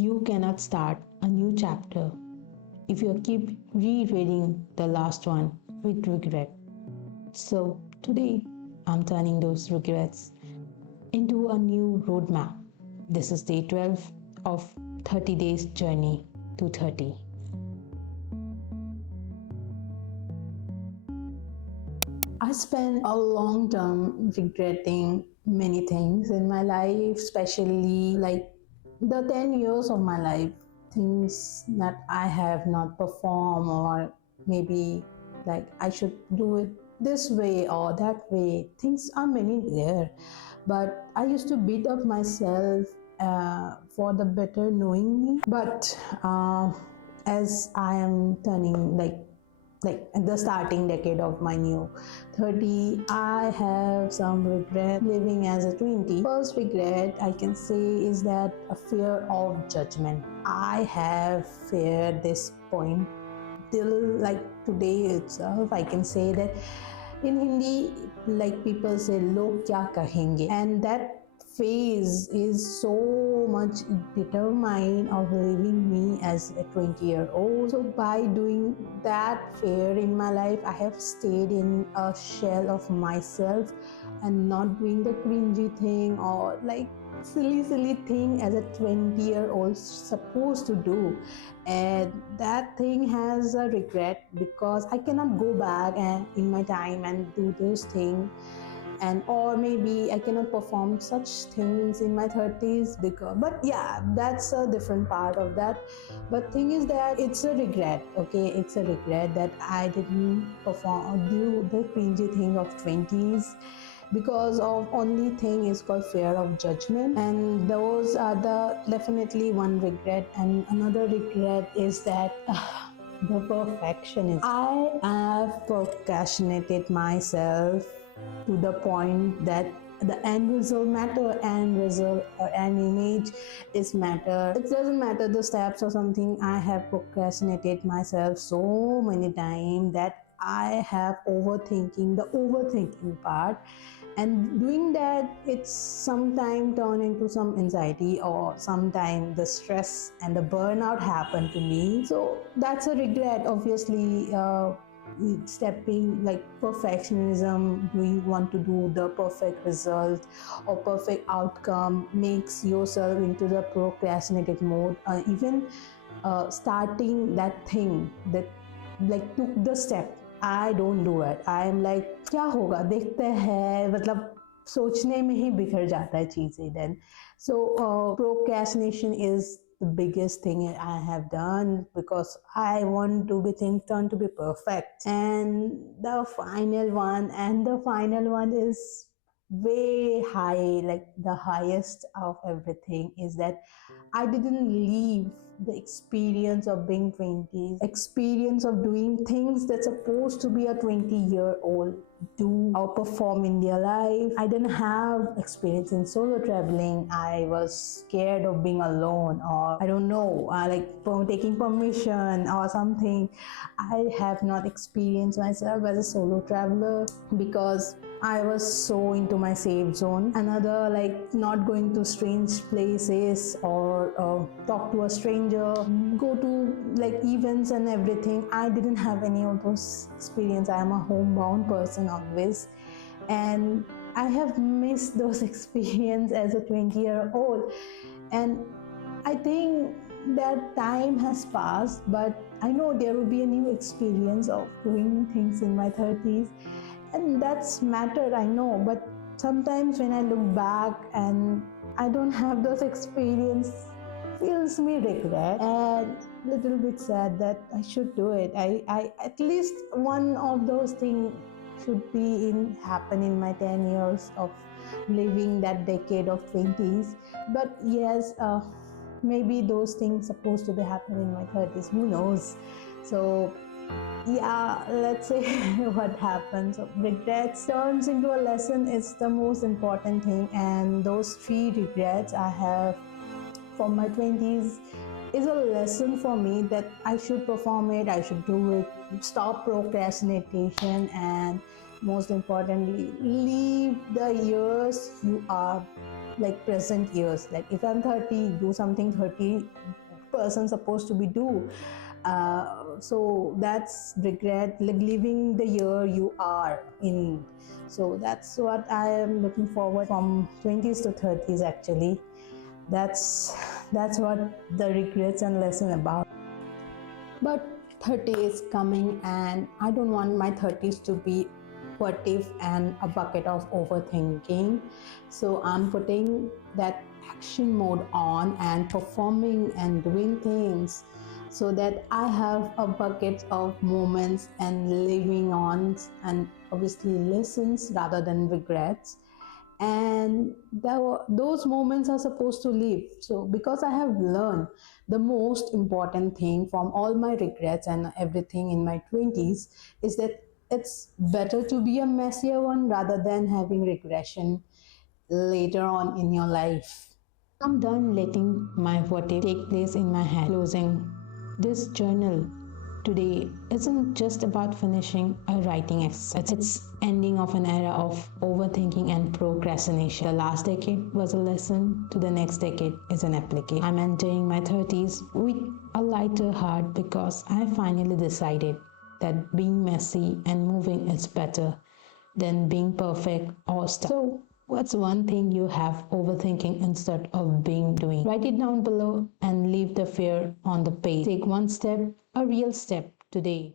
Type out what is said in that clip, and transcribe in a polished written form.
You cannot start a new chapter if you keep rereading the last one with regret. So today, I'm turning those regrets into a new roadmap. This is day 12 of 30 days journey to 30. I spent a long time regretting many things in my life, especially like the 10 years of my life, things that I have not performed, or maybe like I should do it this way or that way. Things are many there, but I used to beat up myself for the better knowing me. But as I am turning like at the starting decade of my new 30, I have some regret living as a 20. First regret I can say is that a fear of judgment. I have feared this point till like today itself. I can say that in Hindi, like people say, log kya kahenge, and that phase is so much determined of leaving me as a 20-year-old. So by doing that fear in my life, I have stayed in a shell of myself and not doing the cringy thing or like silly thing as a 20-year-old supposed to do. And that thing has a regret because I cannot go back and in my time and do those things, and or maybe I cannot perform such things in my 30s because, but yeah, that's a different part of that. But thing is that it's a regret. Okay, it's a regret that I didn't perform do the cringy thing of 20s because of only thing is called fear of judgment. And those are the definitely one regret. And another regret is that the perfectionism. I have procrastinated myself to the point that the end result matter, end result or end image is matter. It doesn't matter the steps or something. I have procrastinated myself so many times that I have the overthinking part, and doing that it's sometimes turn into some anxiety, or sometimes the stress and the burnout happen to me. So that's a regret, obviously. Stepping like perfectionism, do you want to do the perfect result or perfect outcome, makes yourself into the procrastinated mode. Even starting that thing that like took the step, I don't do it. I am like क्या होगा देखते हैं, मतलब सोचने में ही बिखर जाता है चीजें then. So procrastination is the biggest thing I have done because I want to be things turn to be perfect. And the final one is way high, like the highest of everything is that I didn't leave the experience of being 20s, experience of doing things that's supposed to be a 20-year-old do or perform in their life. I didn't have experience in solo traveling. I was scared of being alone, or I don't know, like taking permission or something. I have not experienced myself as a solo traveler because I was so into my safe zone. Another, like not going to strange places or talk to a stranger, go to like events and everything. I didn't have any of those experience. I am a homebound person always, and I have missed those experience as a 20-year-old. And I think that time has passed, but I know there will be a new experience of doing things in my 30s, and that's matter, I know. But sometimes when I look back and I don't have those experience, feels me regret and little bit sad that I should do it. I at least one of those things should be in happen in my 10 years of living that decade of 20s. But yes, maybe those things supposed to be happening in my 30s, who knows. So yeah, let's say what happens. So regrets turns into a lesson is the most important thing, and those 3 regrets I have from my 20s is a lesson for me that I should perform it, I should do it, stop procrastination, and most importantly, leave the years you are like present years. Like if I'm 30, do something 30 person supposed to be do. So that's regret, like living the year you are in. So that's what I am looking forward from 20s to 30s actually. That's what the regrets and lesson about. But 30 is coming, and I don't want my 30s to be what if and a bucket of overthinking. So I'm putting that action mode on and performing and doing things so that I have a bucket of moments and living on, and obviously lessons rather than regrets. And those moments are supposed to live. So because I have learned the most important thing from all my regrets and everything in my 20s is that it's better to be a messier one rather than having regression later on in your life. I'm done letting my what if take place in my head. Closing this journal today isn't just about finishing a writing exercise. It's ending of an era of overthinking and procrastination. The last decade was a lesson, to the next decade is an application. I'm entering my 30s with a lighter heart because I finally decided that being messy and moving is better than being perfect or stuck. So, what's one thing you have overthinking instead of being doing? Write it down below and leave the fear on the page. Take one step, a real step today.